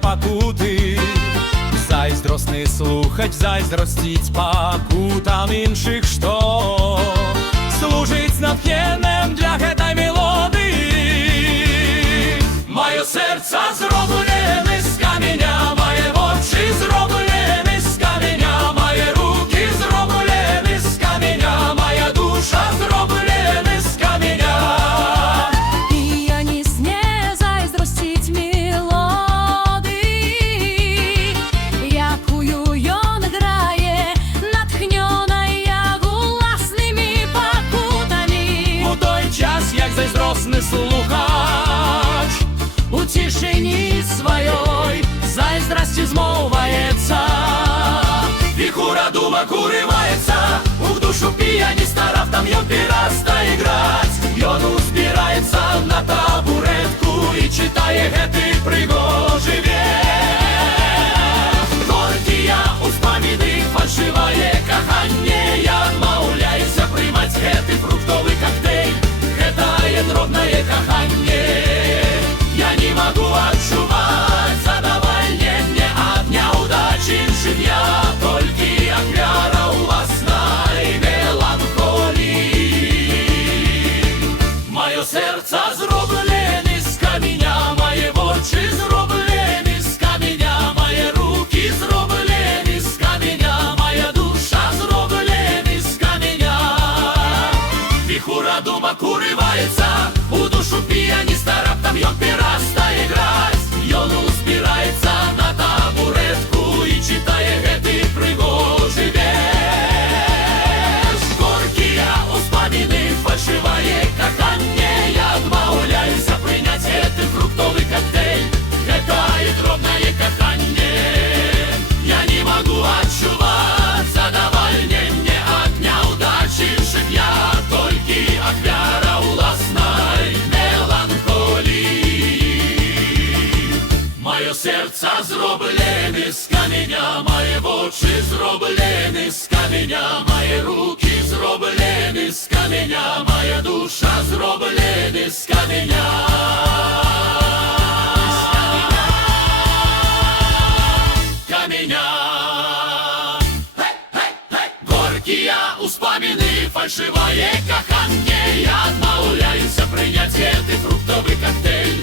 пакуты. Зайздросны слухаць, зайздросціць пакутам іншых, што служыць натхненнем для гэтай мелодыі. Маё сэрца зроблене з каменя, мае вочы зроблене з каменя, мае рукі зроблене з каменя, мая душа зроблене з каменя. Піяніст не зайздросціць мелодыі, якую ён грае, натхнёна як уласнымі пакутамі. У той час, як зайздросны слухач у цішыні сваёй зайздрасці змоўваецца, віхура думак урываецца у душу піяніста, раптам ён перастае граць. Ён узбіраецца на табуретку і чытае гэты прыгожы верш. Горкія ўспаміны, фальшывае каханне, я адмаўляюся прымаць гэты фруктовы коктейль, гэтае дробнае каханне. Я не могу адчуваць задавальненне ад няўдач іншых, я толькі ахвяра ўласнай меланхоліі. Маё сэрца зроблене з каменя, мае вочы зроблене з каменя, мае рукі зроблене з каменя, мая душа зроблене з каменя. Віхура думак урываецца у душу піяніста, раптам ён перастае граць. Ён узбіраецца на табуретку і чытае гэты прыгожы верш. Горкія ўспаміны, фальшывае каханне, я адмаўляюся прыняць гэты фруктовы коктейль, гэтае дробнае каханне. Я не могу адчуваць задавальненне ад няўдач іншых, я толькі ахвяра ўласнай меланхоліі. Маё сэрца зроблене з каменя, мае вочы зроблене з каменя, мае рукі зроблене з каменя, мая душа зроблене з каменя. Каменя. Горкія ўспаміны, фальшывае каханне, я адмаўляюся прыняць гэты фруктовы коктейль,